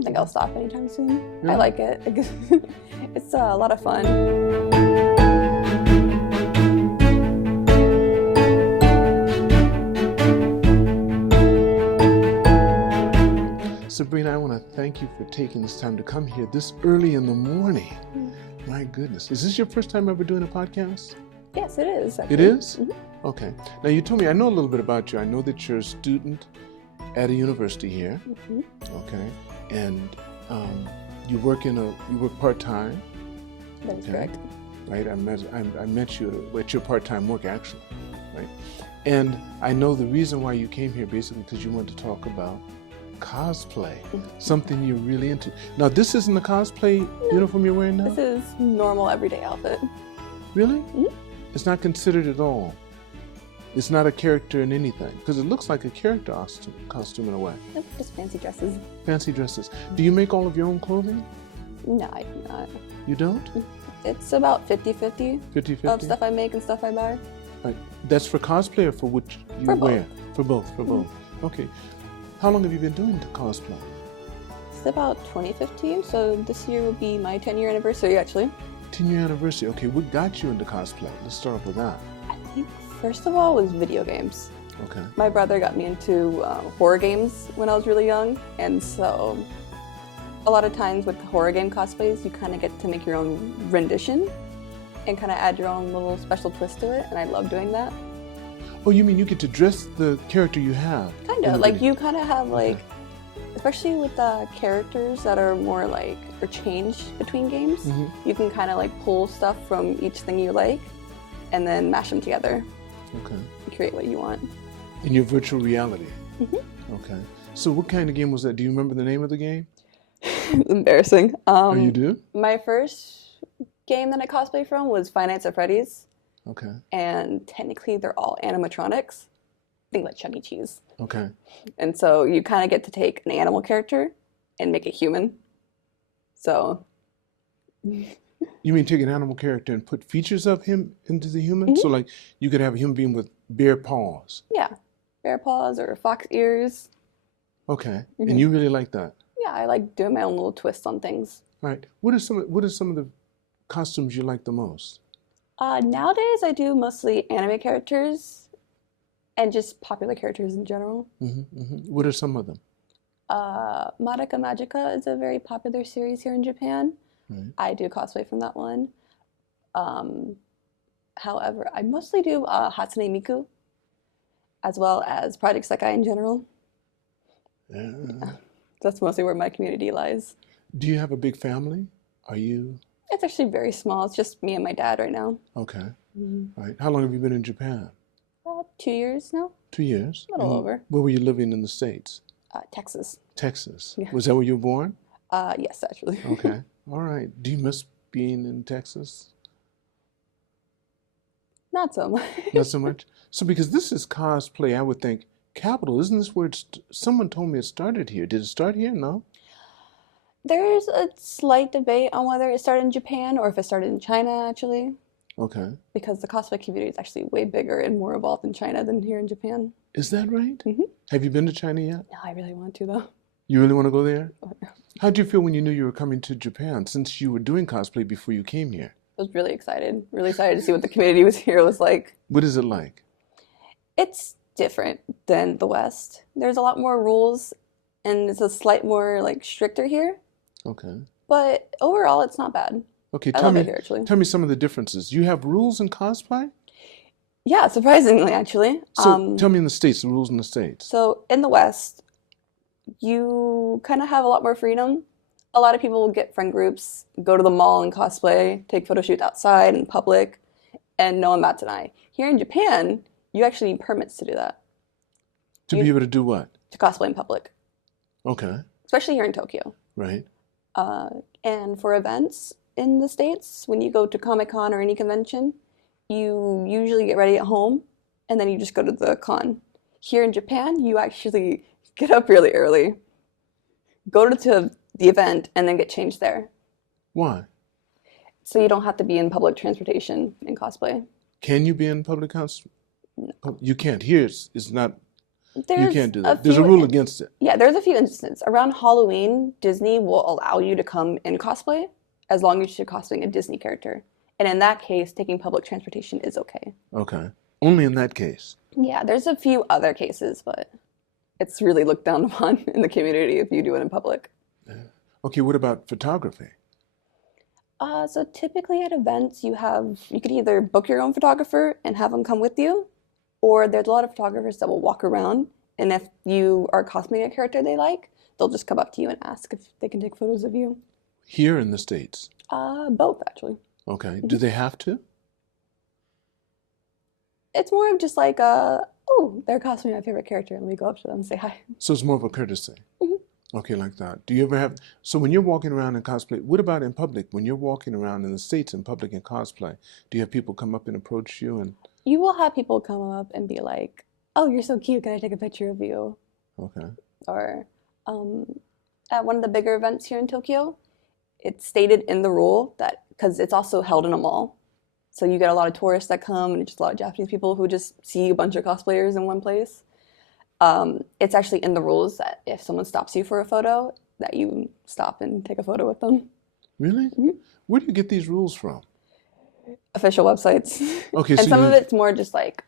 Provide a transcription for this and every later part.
don't think I'll stop anytime soon. Yeah. I like it. It's a lot of fun. Sabrina, I want to thank you for taking this time to come here this early in the morning. My goodness. Is this your first time ever doing a podcast? Yes, it is. Actually. It is? Mm-hmm. Okay. Now, you told me, I know a little bit about you. I know that you're a student at a university here. Mm-hmm. Okay. And you work part-time. That is correct. Right? I met you at your part-time work, actually. Right? And I know the reason why you came here basically because you wanted to talk about cosplay, something you're really into. Now, this isn't a cosplay uniform you're wearing now? This is normal everyday outfit. Really? Mm-hmm. It's not considered at all. It's not a character in anything because it looks like a character costume in a way. Nope, just fancy dresses. Fancy dresses. Do you make all of your own clothing? No, I do not. You don't? It's about 50-50 50-50? of stuff I make and stuff I buy. Right. That's for cosplay or for which you For wear? both. For both. For both. Okay. How long have you been doing the cosplay? It's about 2015, so this year will be my 10-year anniversary, actually. 10-year anniversary. Okay, what got you into cosplay? Let's start off with that. I think first of all was video games. Okay. My brother got me into horror games when I was really young, and so a lot of times with the horror game cosplays, you kind of get to make your own rendition and kind of add your own little special twist to it, and I love doing that. Oh, you mean you get to dress the character you have? Kind of, like you kind of have like, especially with characters that are more like, or change between games, you can kind of like pull stuff from each thing you like and then mash them together. Okay. And create what you want. In your virtual reality? Okay. So what kind of game was that? Do you remember the name of the game? Embarrassing. Oh, you do? My first game that I cosplayed from was Five Nights at Freddy's. Okay. And technically they're all animatronics. Think like Chuck E. Cheese. Okay. And so you kind of get to take an animal character and make it human. So. You mean take an animal character and put features of him into the human? So like you could have a human being with bare paws. Yeah. Bear paws or fox ears. Okay. And you really like that? Yeah, I like doing my own little twists on things. Right. What are some of the costumes you like the most? Nowadays, I do mostly anime characters and just popular characters in general. What are some of them? Madoka Magica is a very popular series here in Japan. Right. I do cosplay from that one. However, I mostly do Hatsune Miku, as well as Project Sekai in general. Yeah. That's mostly where my community lies. Do you have a big family? Are you? It's actually very small. It's just me and my dad right now. Okay. Right. How long have you been in Japan? 2 years now. 2 years? A little over. Where were you living in the States? Texas. Texas. Yeah. Was that where you were born? Yes, actually. Okay. All right. Do you miss being in Texas? Not so much. Not so much? So because this is cosplay, I would think, capital, isn't this where someone told me it started here. Did it start here? No? There's a slight debate on whether it started in Japan or if it started in China, actually. Okay. Because the cosplay community is actually way bigger and more evolved in China than here in Japan. Is that right? Have you been to China yet? No, I really want to, though. You really want to go there? How did you feel when you knew you were coming to Japan, since you were doing cosplay before you came here? I was really excited. Really excited to see what the community was here was like. What is it like? It's different than the West. There's a lot more rules, and it's a slight more like stricter here. Okay. But overall, it's not bad. Okay, I love it here, actually. Tell me some of the differences. You have rules in cosplay? Yeah, surprisingly, actually. So tell me in the States, the rules in the States. So in the West, you kind of have a lot more freedom. A lot of people will get friend groups, go to the mall and cosplay, take photo shoots outside in public, and no one bats an eye. Here in Japan, you actually need permits to do that. To be able to do what? To cosplay in public. Okay. Especially here in Tokyo. Right. And for events in the States, when you go to Comic-Con or any convention, you usually get ready at home, and then you just go to the con. Here in Japan, you actually get up really early, go to the event, and then get changed there. Why? So you don't have to be in public transportation in cosplay. Can you be in public house? No. You can't. Here it's not You There's can't do a that. There's a few, rule against it. yeah, there's a few instances. Around Halloween, Disney will allow you to come in cosplay as long as you're cosplaying a Disney character. And in that case, taking public transportation is okay. Okay. Only in that case. Yeah, there's a few other cases, but it's really looked down upon in the community if you do it in public. Okay, what about photography? So typically at events, you could either book your own photographer and have them come with you, or there's a lot of photographers that will walk around, and if you are cosplaying a character they like, they'll just come up to you and ask if they can take photos of you. Here in the States? Both, actually. Okay. Do they have to? It's more of just like, oh, they're cosplaying my favorite character, and let me go up to them and say hi. So it's more of a courtesy. Mhm. Okay, like that. Do you ever have, so when you're walking around in cosplay, what about in public? When you're walking around in the States in public in cosplay, do you have people come up and approach you and, You will have people come up and be like, oh, you're so cute, can I take a picture of you? okay, Or at one of the bigger events here in Tokyo, it's stated in the rule that, because it's also held in a mall, so you get a lot of tourists that come and just a lot of Japanese people who just see a bunch of cosplayers in one place. It's actually in the rules that if someone stops you for a photo, that you stop and take a photo with them. really? Mhm. Where do you get these rules from? Official websites. Okay, And so some you, of it's more just like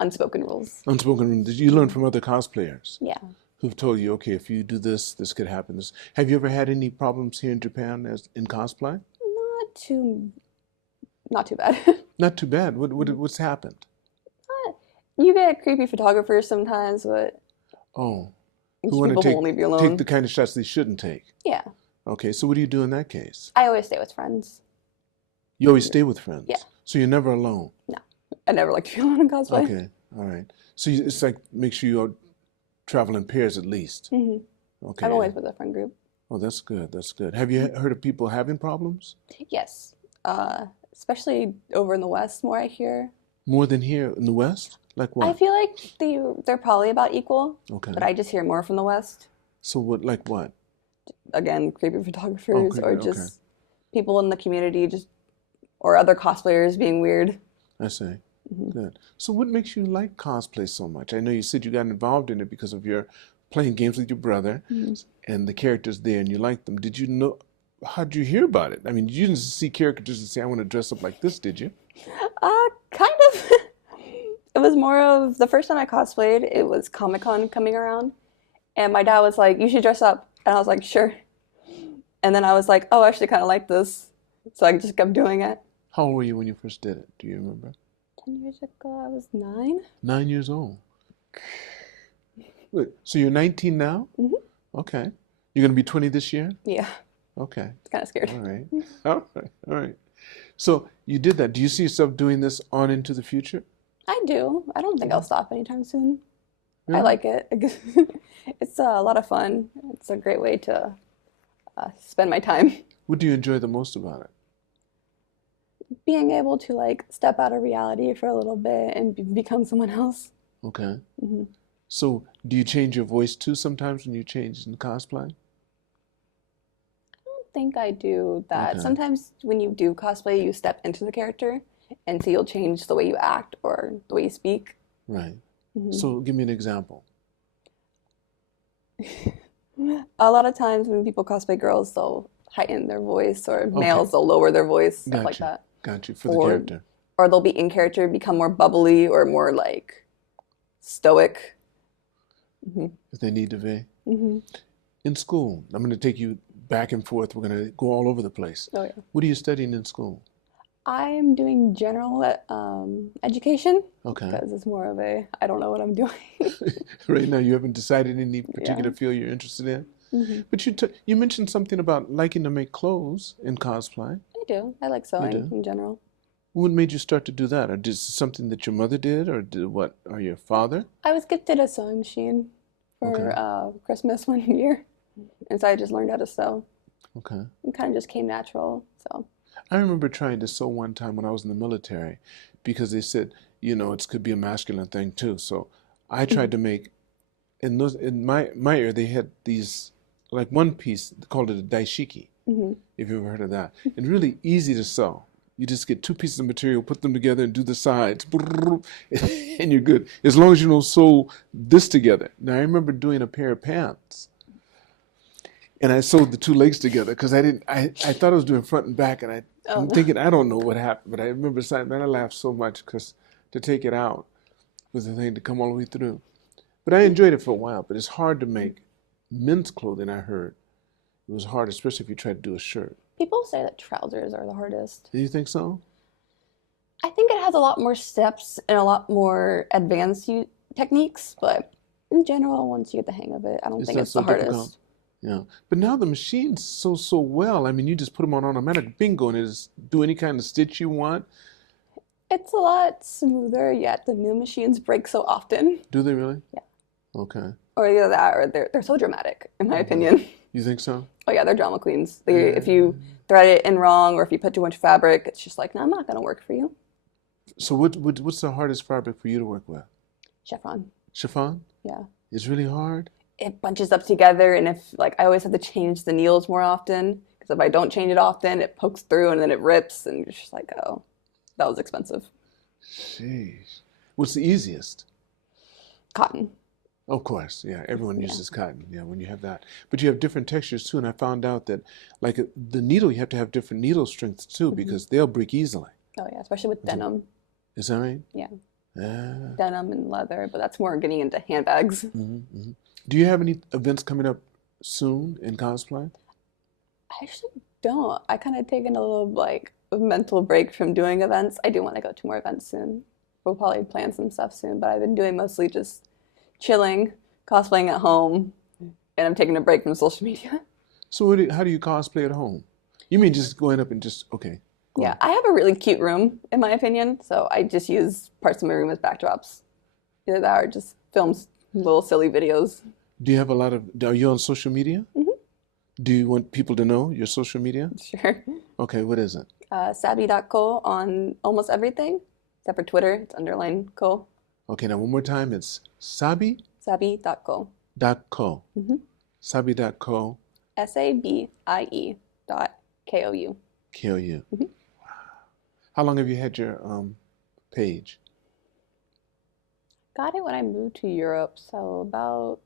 unspoken rules. unspoken, did you learn from other cosplayers Yeah. who've told you, okay, if you do this, this could happen? This. Have you ever had any problems here in Japan as in cosplay? Not too bad. Not too bad. What's happened? You get creepy photographers sometimes, but Oh, who people want to won't leave you alone. take the kind of shots they shouldn't take. Yeah. Okay, so what do you do in that case? I always stay with friends. You always stay with friends? Yeah. So you're never alone? No. I never like to be alone in cosplay. Okay, all right. So it's like, make sure you travel in pairs at least. hmm Okay. I'm always with a friend group. Oh, that's good, that's good. Have you heard of people having problems? Yes. Especially over in the West, more I hear. More than here in the West? Like I what? feel like they're probably about equal, Okay. but I just hear more from the West. So what, like what? Again, creepy photographers creepy, or okay. just people in the community or other cosplayers being weird. I see. Mhm. Good. So what makes you like cosplay so much? I know you said you got involved in it because of your playing games with your brother Mhm. and the characters there and you like them. Did you know, how'd you hear about it? I mean, you didn't see characters and say, I want to dress up like this, did you? Kind of. It was more of the first time I cosplayed, it was Comic-Con coming around. And my dad was like, you should dress up. And I was like, sure. And then I was like, oh, I actually kind of like this. So I just kept doing it. How old were you when you first did it? Do you remember? 10 years ago, I was 9. 9 years old. Wait, so you're 19 now? Mhm. Okay. You're going to be 20 this year? Yeah, Okay. it's kind of scared. All right. All right. All right. So you did that. Do you see yourself doing this on into the future? I do. I don't think I'll stop anytime soon. I Really? like it. It's a lot of fun. It's a great way to spend my time. What do you enjoy the most about it? Being able to like step out of reality for a little bit and become someone else. Okay. hmm So do you change your voice too sometimes when you change in cosplay? I think I do that. Okay. Sometimes when you do cosplay, you step into the character, and so you'll change the way you act or the way you speak. Right. Mhm. So give me an example. A lot of times when people cosplay girls, they'll heighten their voice, or males, they'll lower their voice, stuff like Gotcha. that. Got you for the Or- character. Or they'll be in character, become more bubbly or more like stoic. If they need to be. hmm In school, I'm going to take you back and forth. We're going to go all over the place. Oh yeah. What are you studying in school? I'm doing general education Okay. because it's more of a I don't know what I'm doing. Right now, you haven't decided any particular field you're interested in? hmm But you mentioned something about liking to make clothes in cosplay. I do. I like sewing do? in general. What made you start to do that? Or is this something that your mother did, or did what? Or your father? I was gifted a sewing machine for Christmas one year, and so I just learned how to sew. Okay. It kind of just came natural. So I remember trying to sew one time when I was in the military, because they said, it could be a masculine thing too. So I tried to make, in my area, they had these, like one piece, they called it a daishiki, hmm if you've ever heard of that. And really easy to sew. You just get two pieces of material, put them together, and do the sides, and you're good. As long as you don't sew this together. Now, I remember doing a pair of pants, and I sewed the two legs together because I thought I was doing front and back, and I'm thinking, I don't know what happened, but I remember saying, man, I laughed so much because to take it out was the thing to come all the way through. But I enjoyed it for a while, but it's hard to make men's clothing, I heard. It was hard, especially if you try to do a shirt. People say that trousers are the hardest. Do you think so? I think it has a lot more steps and a lot more advanced techniques, but in general, once you get the hang of it, I don't think it's the hardest. Difficult? Yeah, but now the machines sew so well. I mean, you just put them on automatic, bingo, and it just do any kind of stitch you want. It's a lot smoother, yet the new machines break so often. Do they really? Yeah. Okay. Or either that, or they're so dramatic, in my opinion. You think so? Oh yeah, they're drama queens. If you thread it in wrong, or if you put too much fabric, it's just like, no, I'm not gonna work for you. So what's the hardest fabric for you to work with? Chiffon. Chiffon? Yeah. It's really hard? It bunches up together, and if like I always have to change the needles more often, because if I don't change it often, it pokes through and then it rips, and you're just like, oh, that was expensive. Jeez. What's the easiest? Cotton. Of course, yeah. Everyone uses cotton, yeah, when you have that. But you have different textures too, and I found out that like the needle, you have to have different needle strengths too, because they'll break easily. Oh yeah, especially with denim. Is that right? Yeah. Yeah. Denim and leather, but that's more getting into handbags. Do you have any events coming up soon in cosplay? I actually don't. I kind of taken a little like mental break from doing events. I do want to go to more events soon. We'll probably plan some stuff soon, but I've been doing mostly just chilling, cosplaying at home, and I'm taking a break from social media. So how do you cosplay at home? You mean just going up and just, okay. Yeah, I have a really cute room, in my opinion, so I just use parts of my room as backdrops. Either that or just film little silly videos. Do you have are you on social media? Do you want people to know your social media? Sure. Okay, what is it? Sabie.kou on almost everything, except for Twitter, it's _kou. Okay, now one more time, it's Sabie? Sabie.kou. .co. Sabie.kou. SABIE.KOU. KOU. Wow. How long have you had your page? Got it when I moved to Europe, so about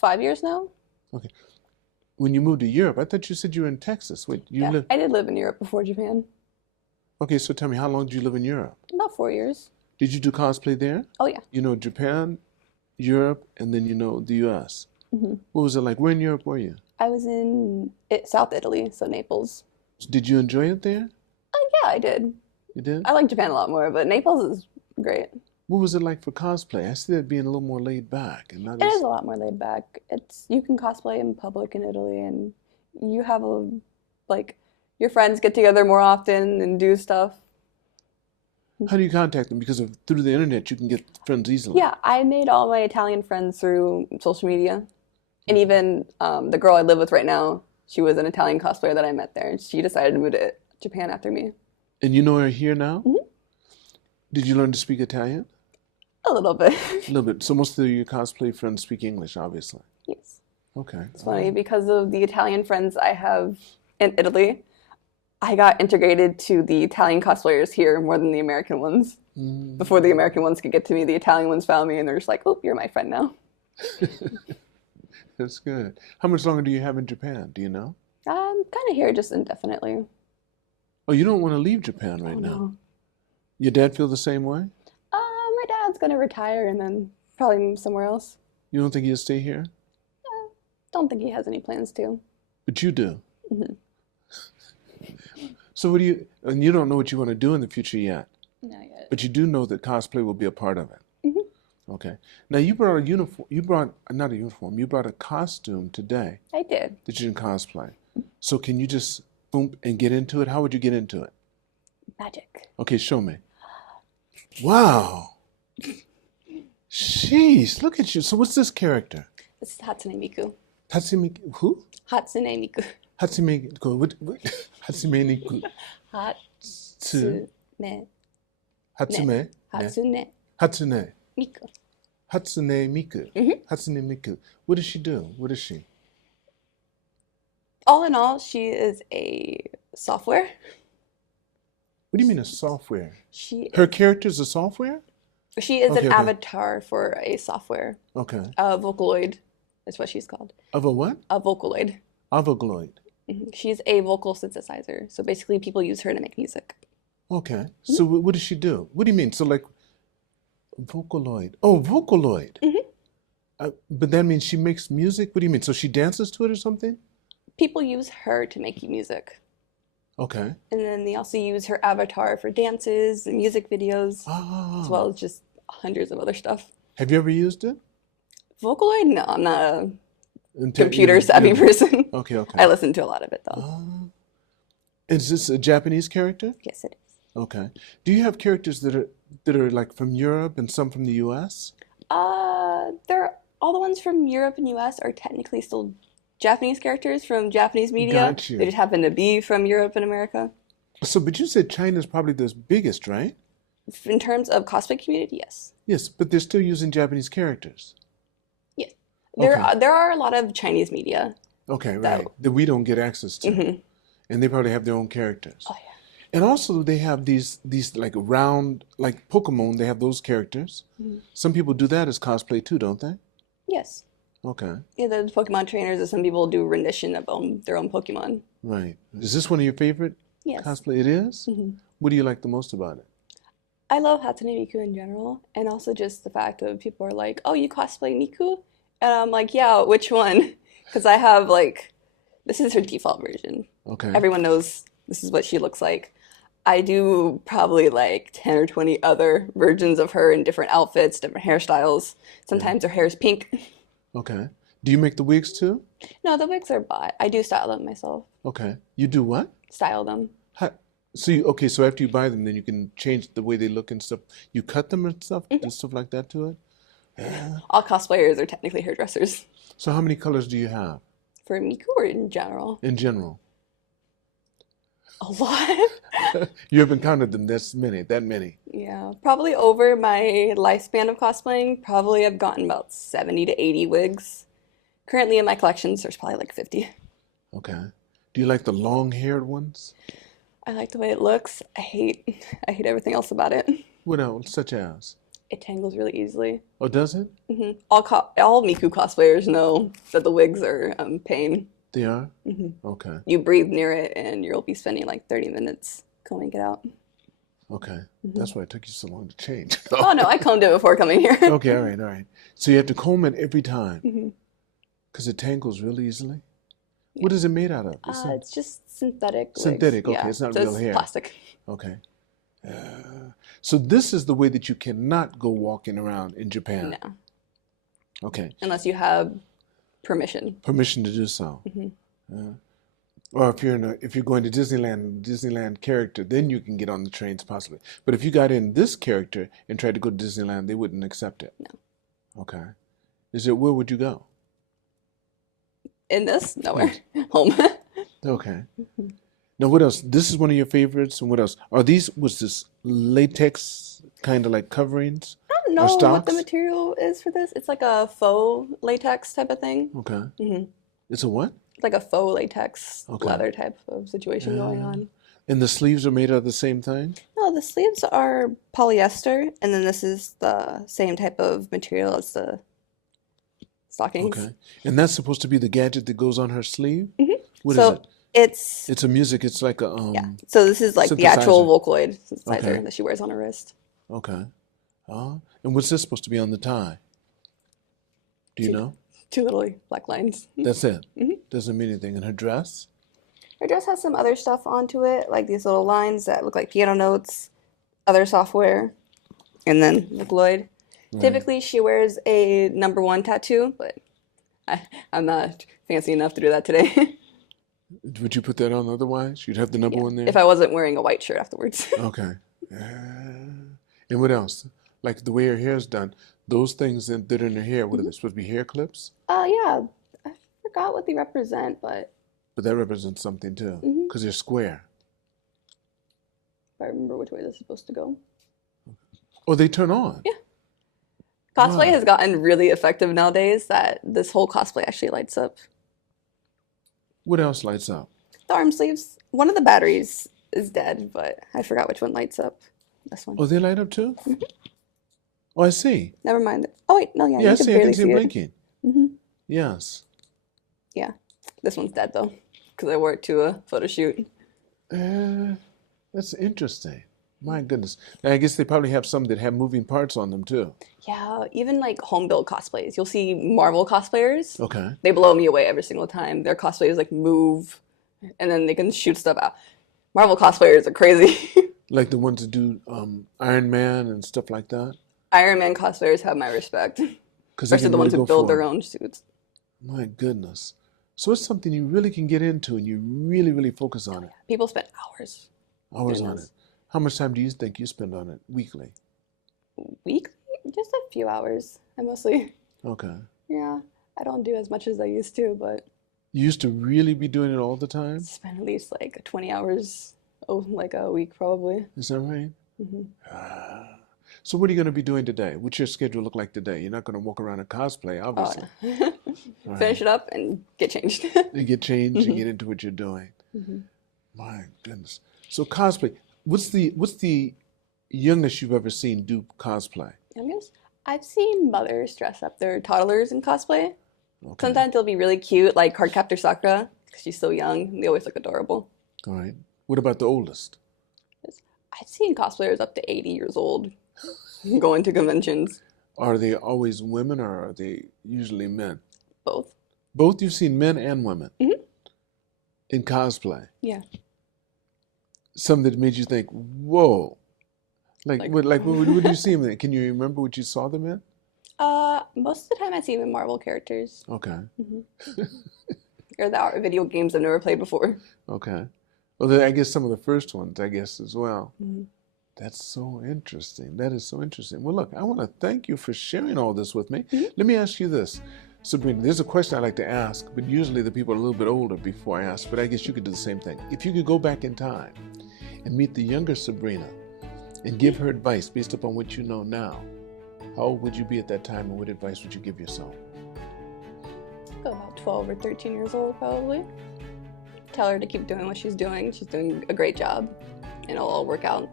5 years now. Okay. When you moved to Europe, I thought you said you were in Texas. Wait, I did live in Europe before Japan. Okay, so tell me, how long did you live in Europe? About 4 years. Did you do cosplay there? Oh, yeah. You know Japan, Europe, and then you know the U.S. What was it like? Where in Europe were you? I was in South Italy, so Naples. Did you enjoy it there? Yeah, I did. You did? I like Japan a lot more, but Naples is great. What was it like for cosplay? I see that being a little more laid back. And not It is a lot more laid back. You can cosplay in public in Italy, and you have your friends get together more often and do stuff. How do you contact them? Because through the internet, you can get friends easily. Yeah, I made all my Italian friends through social media. And even the girl I live with right now, she was an Italian cosplayer that I met there. And she decided to move to Japan after me. And you know her here now? Did you learn to speak Italian? A little bit. A little bit. So most of your cosplay friends speak English, obviously. Yes. Okay. It's funny because of the Italian friends I have in Italy. I got integrated to the Italian cosplayers here more than the American ones. Before the American ones could get to me, the Italian ones found me and they're just like, oh, you're my friend now. That's good. How much longer do you have in Japan? Do you know? I'm kind of here just indefinitely. Oh, you don't want to leave Japan right now? No. Your dad feel the same way? My dad's going to retire and then probably move somewhere else. You don't think he'll stay here? Don't think he has any plans to. But you do? So and you don't know what you want to do in the future yet? Not yet. But you do know that cosplay will be a part of it? Okay. Now you brought not a uniform, you brought a costume today. I did. That you didn't cosplay. So can you just boom and get into it? How would you get into it? Magic. Okay, show me. Wow. Jeez, look at you. So what's this character? This is Hatsune Miku. Hatsune Miku, who? Hatsune Miku. Hatsune Miku. What? Hatsune Miku. Hatsune. Hatsune. Hatsune. Hatsune. Miku. Hatsune Miku. Hatsune Miku. What does she do? What is she? All in all, she is a software. What do you mean a software? She Her character's a software? she is an Okay, okay. avatar for a software. Okay. A vocaloid is what she's called. Of a what? A vocaloid. Avogloid. She's a vocal synthesizer. So basically, people use her to make music. Okay. So what does she do? What do you mean? So like vocaloid. Oh, vocaloid. But that means she makes music? What do you mean? So she dances to it or something? People use her to make music. Okay. And then they also use her avatar for dances and music videos, as well Oh. as just hundreds of other stuff. Have you ever used it? Vocaloid? No, I'm not a Until computer savvy person. Okay, okay. I listen to a lot of it though. Oh. Is this a Japanese character? Yes, it is. Okay. Do you have characters that are like from Europe and some from the US? They're all the ones from Europe and US are technically still Japanese characters from Japanese media. Got you. They just happen to be from Europe and America. So, but you said China's probably the biggest, right? In terms of cosplay community, yes. Yes, but they're still using Japanese characters. Yes. Okay. There are a lot of Chinese media. Okay, That- right. That we don't get access to. And they probably have their own characters. Oh yeah. And also they have these like round, like Pokemon, they have those characters. Some people do that as cosplay too, don't they? Yes. Okay, Yeah, there's Pokemon trainers, and some people do rendition of their own Pokemon. right. Is this one of your favorite Yes. cosplay? It is? What do you like the most about it? I love Hatsune Miku in general, and also just the fact of people are like, "Oh, you cosplay Miku?" And I'm like, "Yeah, which one?" Because I have like, this is her default version. Okay. Everyone knows this is what she looks like. I do probably like 10 or 20 other versions of her in different outfits, different hairstyles. Sometimes her hair is pink. Okay. Do you make the wigs too? No, the wigs are bought. I do style them myself. Okay. You do what? Style them. How, okay, so after you buy them, then you can change the way they look and stuff. You cut them and stuff, do stuff like that to it? Yeah. All cosplayers are technically hairdressers. So how many colors do you have For Miku or in general? in general? A lot. You haven't counted them, that's many, that many. Yeah, probably over my lifespan of cosplaying, probably I've gotten about 70 to 80 wigs. Currently in my collections, there's probably like 50. Okay. Do you like the long-haired ones? I like the way it looks. I hate everything else about it. What else, such as? It tangles really easily. Oh, does it? All Miku cosplayers know that the wigs are pain. They are? Okay. You breathe near it and you'll be spending like 30 minutes combing it out. Okay. That's why it took you so long to change. Oh no, I combed it before coming here. Okay, all right, all right. So you have to comb it every time because it tangles really easily? What is it made out of? It's just synthetic wigs. Synthetic, okay, Yeah, it's not so real hair. Plastic. Okay. So this is the way that you cannot go walking around in Japan. No, Okay. unless you have permission. Permission to do so. Or if you're going to Disneyland character, then you can get on the trains possibly. But if you got in this character and tried to go to Disneyland, they wouldn't accept it. No. Okay. Where would you go? In this? Nowhere. Home. Okay. Now what else? This is one of your favorites, and what else? Was this latex kind of like coverings? I don't know what the material is for this. It's like a faux latex type of thing. Okay. It's a what? It's like a faux latex Okay. leather type of situation going on. And the sleeves are made out of the same thing? No, the sleeves are polyester, and then this is the same type of material as the stockings. Okay. And that's supposed to be the gadget that goes on her sleeve? What is So it? it's It's a music. It's like a yeah. So this is like the actual vocaloid synthesizer Okay. that she wears on her wrist. Okay. And what's this supposed to be on the tie? Do you know? Two little black lines. That's it. Doesn't mean anything. And her dress? Her dress has some other stuff onto it, like these little lines that look like piano notes, other software, and then Vocaloid. Typically, she wears a #1 tattoo, but I'm not fancy enough to do that today. Would you put that on otherwise? You'd have the number one there? If I wasn't wearing a white shirt afterwards. Okay. And what else? Like the way her hair's done, those things that are in her hair, what are they supposed to be? Hair clips? Yeah, I forgot what they represent, but But that represents something too, because they're square. if I remember which way this is supposed to go. Oh, they turn on? Yeah. Cosplay Wow. has gotten really effective nowadays that this whole cosplay actually lights up. What else lights up? The arm sleeves, one of the batteries is dead, but I forgot which one lights up. This one. Oh, they light up too? Oh, I see. Never mind. Oh wait, no, yeah, Yeah, I you can see. I barely can see see it it. blinking. Mm-hmm. Yes. Yeah, this one's dead though, because I wore it to a photo shoot. That's interesting. My goodness. Now, I guess they probably have some that have moving parts on them too. Yeah, even like home build cosplays. You'll see Marvel cosplayers. Okay. They blow me away every single time. Their cosplayers like move, and then they can shoot stuff out. Marvel cosplayers are crazy. Like the ones that do Iron Man and stuff like that? Iron Man cosplayers have my respect, 'Cause they especially can the really ones who go build for their it. own suits. My goodness. So it's something you really can get into and you really, really focus on it. People spend hours Hours doing on it. this. How much time do you think you spend on it weekly? Weekly, just a few hours. I mostly, Okay. yeah, I don't do as much as I used to, but You used to really be doing it all the time? spend at least like 20 hours, like a week probably. Is that right? Hmm. So what are you going to be doing today? What's your schedule look like today? You're not going to walk around and cosplay, Oh, obviously. yeah. Right. Finish it up and get changed. You get changed and get into what you're doing. Mhm. My goodness. So cosplay. What's the youngest you've ever seen do cosplay? Youngest? I've seen mothers dress up their toddlers in cosplay. Okay. Sometimes they'll be really cute, like Cardcaptor Sakura, because she's so young. They always look adorable. All right. What about the oldest? I've seen cosplayers up to 80 years old going to conventions. Are they always women or are they usually men? Both. Both you've seen men and women Mhm. in cosplay. Yeah. Some that made you think, whoa. Like Like- what do you see them in? Can you remember what you saw them in? Most of the time I see them in Marvel characters. Okay. Or the video games I've never played before. Okay. Well, then I guess some of the first ones, I guess, as well. Mhm. That's so interesting. That is so interesting. Well, look, I want to thank you for sharing all this with me. Mhm. Let me ask you this. Sabrina, there's a question I like to ask, but usually the people are a little bit older before I ask, but I guess you could do the same thing. If you could go back in time and meet the younger Sabrina and give her advice based upon what you know now, how old would you be at that time and what advice would you give yourself? About 12 or 13 years old, probably. Tell her to keep doing what she's doing. She's doing a great job, and it'll all work out.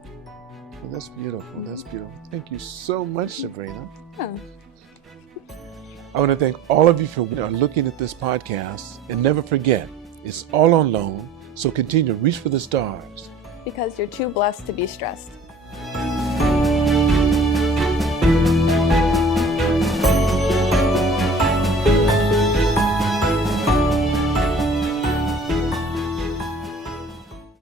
Well, that's beautiful. That's beautiful. Thank you so much, Sabrina. Yeah. I want to thank all of you for looking at this podcast. And never forget, it's all on loan, so continue to reach for the stars. Because you're too blessed to be stressed.